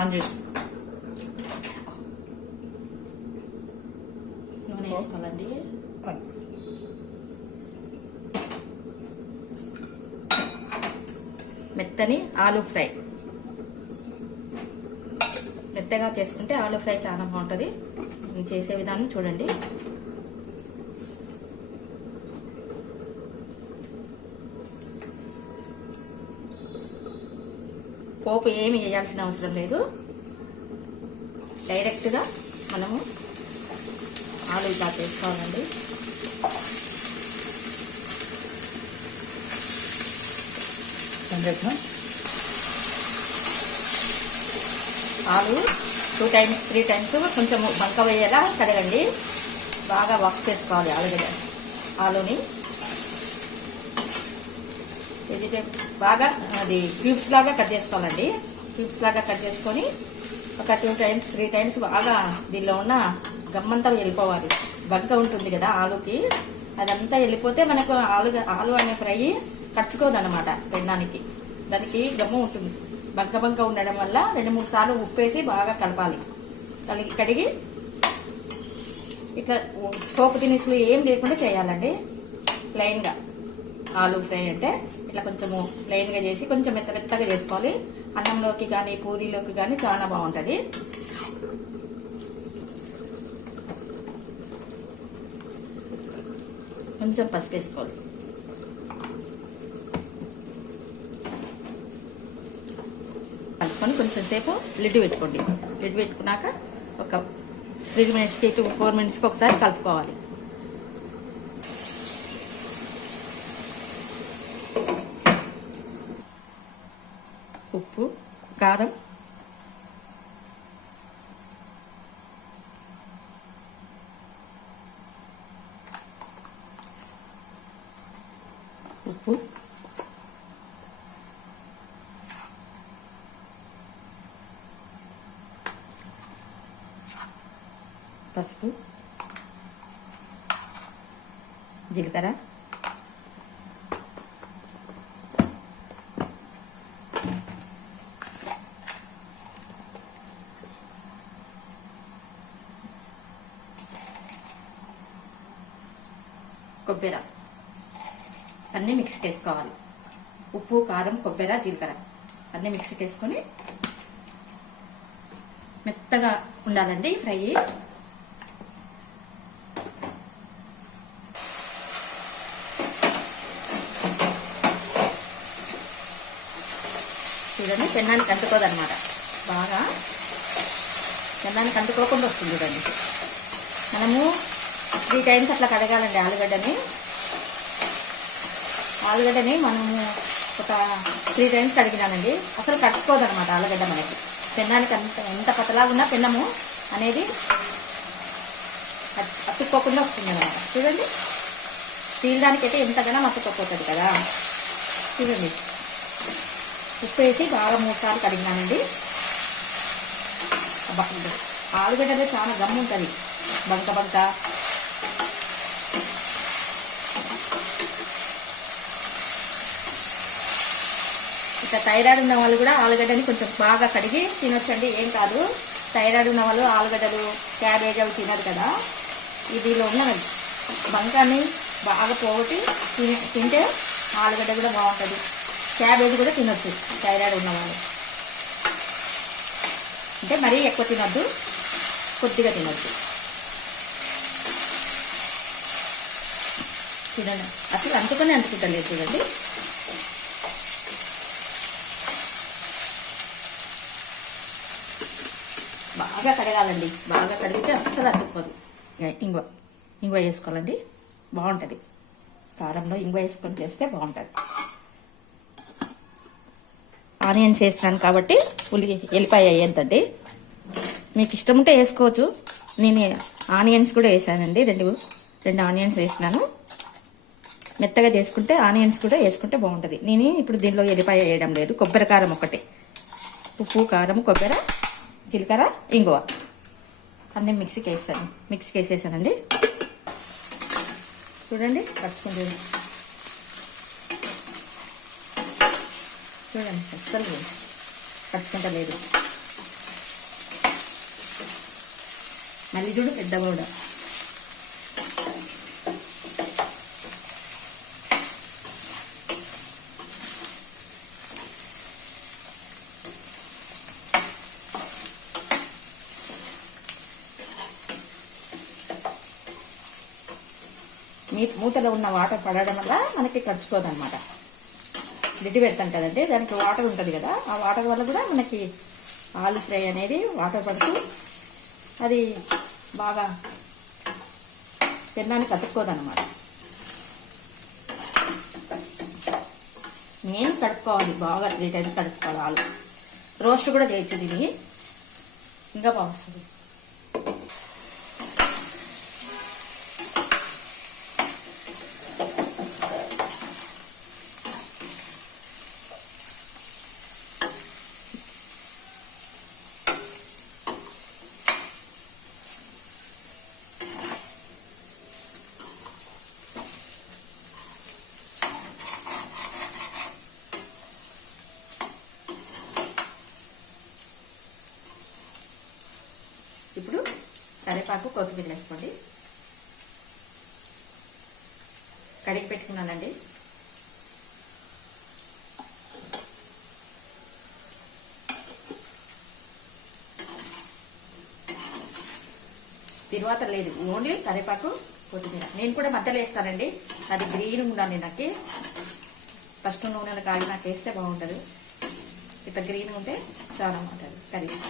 On చేసి. నూనె వేసుకోవాలండి. మెత్తని ఆలూ ఫ్రై. మెత్తగా చేసుకుంటే ఆలూ ఫ్రై చాలా బాగుంటుంది. చేసే విధానం చూడండి. పోపు ఏమి వేయాల్సిన అవసరం లేదు. డైరెక్ట్గా మనము ఆలు ఇలా చేసుకోవాలండి. ఆలు టూ టైమ్స్ త్రీ టైమ్స్ కొంచెం బంక వేయేలా కడగండి. బాగా వాష్ చేసుకోవాలి ఆలుగడ్డ ఆలుని. వెజిటేబుల్ బాగా అది క్యూబ్స్ లాగా కట్ చేసుకోవాలండి. క్యూబ్స్ లాగా కట్ చేసుకొని ఒక టూ టైమ్స్ త్రీ టైమ్స్ బాగా దీనిలో ఉన్న గమ్మంతా వెళ్ళిపోవాలి. బంక ఉంటుంది కదా ఆలుకి. అదంతా వెళ్ళిపోతే మనకు ఆలు ఆలు అనే ఫ్రై కడుచుకోదన్నమాట పెన్నానికి. దానికి గమ్ము ఉంటుంది. బంక బంక ఉండడం వల్ల రెండు మూడు సార్లు ఉప్పేసి బాగా కలపాలి. కలిగి కడిగి ఇట్లా పోపు దినుసులు ఏం లేకుండా చేయాలండి. ప్లెయిన్గా. ఆలు ఫ్రై అంటే ఇట్లా కొంచెము ప్లెయిన్గా చేసి కొంచెం మెత్త మెత్తగా చేసుకోవాలి. అన్నంలోకి కానీ పూరీలోకి కానీ చాలా బాగుంటుంది. కొంచెం పసుపు వేసుకోవాలి. కలుపుకొని కొంచెం సేపు లిడ్ పెట్టుకోండి. లిడ్ పెట్టుకున్నాక ఒక త్రీ మినిట్స్కి టూ ఫోర్ మినిట్స్కి ఒకసారి కలుపుకోవాలి. ఉప్పు కారం. ఉప్పు. పసుపు. జీలకర్ర. కొబ్బెర. అన్నీ మిక్సీకి వేసుకోవాలి ఉప్పు కారం కొబ్బెర జీలకర్ర. అన్నీ మిక్సీకి వేసుకొని మెత్తగా ఉండాలండి ఫ్రై. చూడండి పెన్నానికి అంటుకోదన్నమాట బాగా పెన్నానికి అంటుకోకుండా వస్తుంది చూడండి. మనము త్రీ టైమ్స్ అట్లా కడగాలండి ఆలుగడ్డని. ఆలుగడ్డని మనము ఒక త్రీ టైమ్స్ కడిగినానండి. అసలు కట్టుకోదనమాట ఆలుగడ్డ మనకి. పెన్నానికి అంత ఎంత పతలాగా ఉన్నా పెన్నము అనేది అతుక్కోకుండా వస్తుంది అనమాట చూడండి. స్టీల్ దానికైతే ఎంతగానో అతుక్కోపోతుంది కదా. చూడండి. ఉప్పు వేసి బాగా మూడు సార్లు కడిగినానండి. ఆలుగడ్డ ఆలుగడ్డలో చాలా గమ్ము ఉంటుంది బంక బంక. ఇట్లా థైరాయిడ్ ఉన్న వాళ్ళు కూడా ఆలుగడ్డని కొంచెం బాగా కడిగి తినొచ్చండి. ఏం కాదు. థైరాయిడ్ ఉన్న వాళ్ళు ఆలుగడ్డలు క్యాబేజ్ అవి తినరు కదా. ఇదిలో ఉన్న బంకాన్ని బాగా పోగొట్టి తిని తింటే ఆలుగడ్డ కూడా బాగుంటుంది. క్యాబేజ్ కూడా తినొచ్చు థైరాయిడ్ ఉన్నవాళ్ళు అంటే మరీ ఎక్కువ తినొద్దు కొద్దిగా తినొచ్చు చూడండి అసలు అంటుకొని అంటుకుంటలేదు చూడండి. బాగా కడగాలండి. బాగా కడిగితే అస్సలు అతుక్కోదు. ఇంగువ. ఇంగువ వేసుకోవాలండి. బాగుంటుంది. కారంలో ఇంగువ వేసుకొని చేస్తే బాగుంటుంది. ఆనియన్స్ వేస్తున్నాను కాబట్టి ఉల్లి ఎల్లిపాయ వేయద్దండి. మీకు ఇష్టం ఉంటే వేసుకోవచ్చు. నేను ఆనియన్స్ కూడా వేసానండి. రెండు రెండు ఆనియన్స్ వేసినాను మెత్తగా చేసుకుంటే ఆనియన్స్ కూడా వేసుకుంటే బాగుంటుంది. నేను ఇప్పుడు దీనిలో ఎల్లిపాయ వేయడం లేదు. కొబ్బరి కారం ఒకటి. ఉప్పు కారం కొబ్బరి. జీలకర్ర ఇంగువ. అన్నీ మిక్సీకి వేస్తాను మిక్సీకి వేసేసానండి చూడండి పచ్చుకుంటుంది చూడండి అసలు పచ్చుకుంటా లేదు మళ్ళీ చూడు పెద్ద కూడా మూతలో ఉన్న వాటర్ పడడం వల్ల మనకి ఖర్చుకోదన్నమాట లిడ్ పెడతాం కదండి దానికి వాటర్ ఉంటుంది కదా ఆ వాటర్ వల్ల కూడా మనకి ఆలు ఫ్రై అనేది వాటర్ పడుతూ అది బాగా పెన్నాన్ని కతుక్కోదన్నమాట నేను కడుక్కోవాలి బాగా త్రీ టైమ్స్ కడుక్కోవాలి ఆలు. రోస్ట్ కూడా చేయొచ్చు దీన్ని. ఇంకా బాగా వస్తుంది ఇప్పుడు కరివేపాకు కొత్తిమీర వేసుకోండి. కడిగి పెట్టుకున్నానండి. తిరువాత లేదు ఓన్లీ కరివేపాకు కొత్తిమీర. నేను కూడా మధ్యలో వేస్తానండి. అది గ్రీన్ ఉండాలి నాకు. ఫస్ట్ నూనెలు కాగి నాకు వేస్తే బాగుంటుంది. ఇంత గ్రీన్ ఉంటే చాలా బాగుంటుంది కర్రీ.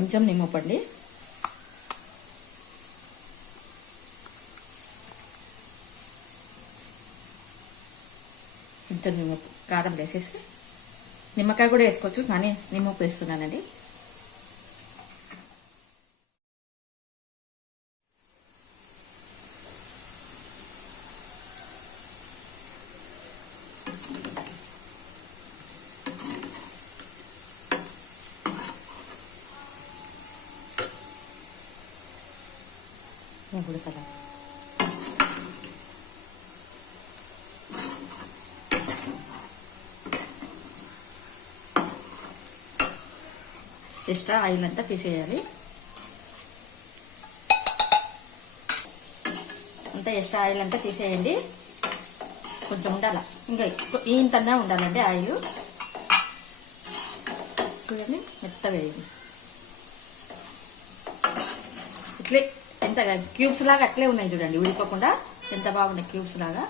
కొంచెం నిమ్మపండి కొంచెం నిమ్మ కారం వేసేస్తే. నిమ్మకాయ కూడా వేసుకోవచ్చు కానీ నిమ్మప్పు వేస్తున్నానండి. ఇప్పుడు కదా ఎక్స్ట్రా ఆయిల్ అంతా తీసేయాలి. అంతా ఎక్స్ట్రా ఆయిల్ అంతా తీసేయండి. కొంచెం ఉండాల? ఇంకా ఇంతనే ఉండాలండి ఆయిల్. చూడండి మెత్త వేయండి ఇట్లే ఎంత క్యూబ్స్ లాగా అట్లే ఉన్నాయి చూడండి. ఉడిపోకుండా ఎంత బాగున్నాయి క్యూబ్స్ లాగా.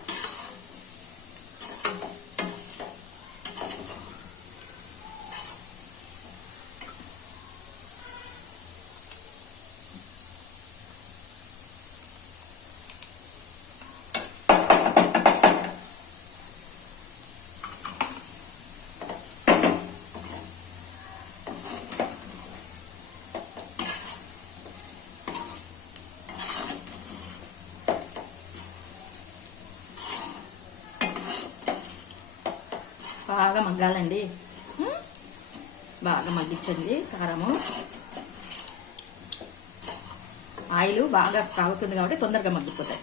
బాగా మగ్గాలండి. బాగా మగ్గించండి కారము. ఆయిల్ బాగా కాగుతుంది కాబట్టి తొందరగా మగ్గిపోతాయి.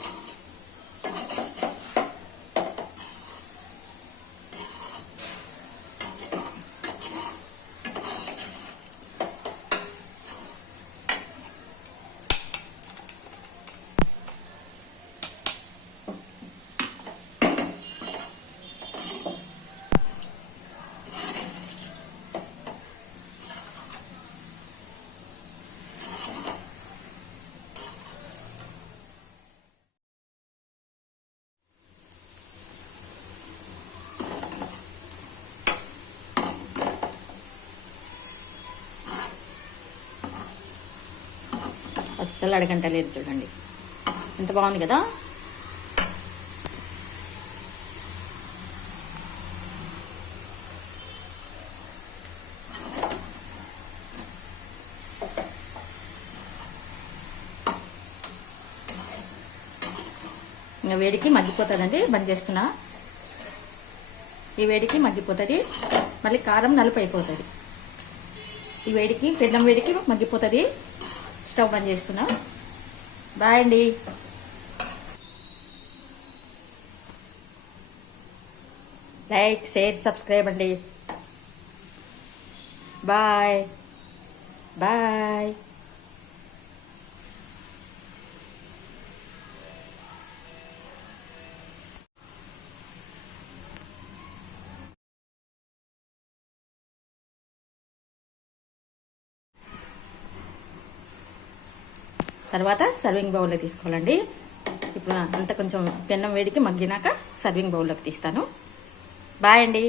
అస్సలు అడగంట లేదు చూడండి. ఎంత బాగుంది కదా? ఇంకా వేడికి మగ్గిపోతుందండి బంద్ చేస్తున్నా. ఈ వేడికి మగ్గిపోతుంది మళ్ళీ కారం నలుపు అయిపోతుంది. ఈ వేడికి పెద్దం వేడికి మగ్గిపోతుంది. స్టవ్ బంద్ చేస్తున్నా. బాయ్ అండి. లైక్ షేర్ సబ్స్క్రైబ్ అండి. బాయ్. బాయ్. తర్వాత సర్వింగ్ బౌల్లో తీసుకోవాలండి. ఇప్పుడు అంత కొంచెం పెన్నం వేడికి మగ్గినాక సర్వింగ్ బౌల్లోకి తీస్తాను. బాయ్ అండి.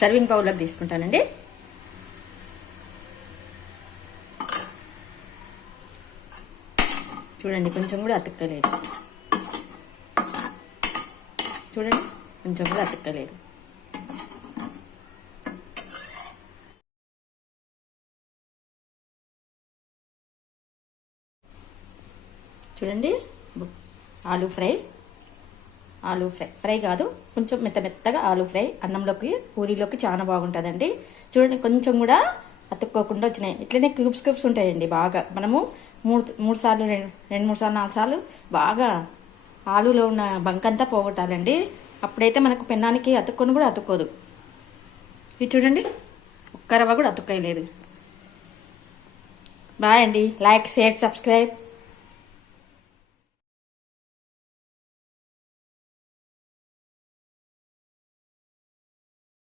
సర్వింగ్ బౌల్లోకి తీసుకుంటానండి. చూడండి కొంచెం కూడా అతుక్కలేదు. చూడండి. కొంచెం కూడా అతుక్కలేదు. చూడండి. Aloo fry. Aloo fry. Fry కాదు కొంచెం మెత్త మెత్తగా ఆలూ ఫ్రై. అన్నంలోకి పూరీలోకి చాలా బాగుంటుందండి. చూడండి కొంచెం కూడా అతుక్కోకుండా వచ్చినాయి. ఇట్లనే క్యూబ్స్ క్యూబ్స్ ఉంటాయండి బాగా. మనము మూడు మూడు సార్లు రెండు రెండు మూడు సార్లు నాలుగు సార్లు బాగా ఆలులో ఉన్న బంకంతా పోగొట్టాలండి. అప్పుడైతే మనకు పెన్నానికి అతుక్కొని కూడా అతుక్కోదు. ఇది చూడండి. ఒక్క రవ్వ కూడా అతుక్కయలేదు బాయ్ అండి. Like share subscribe.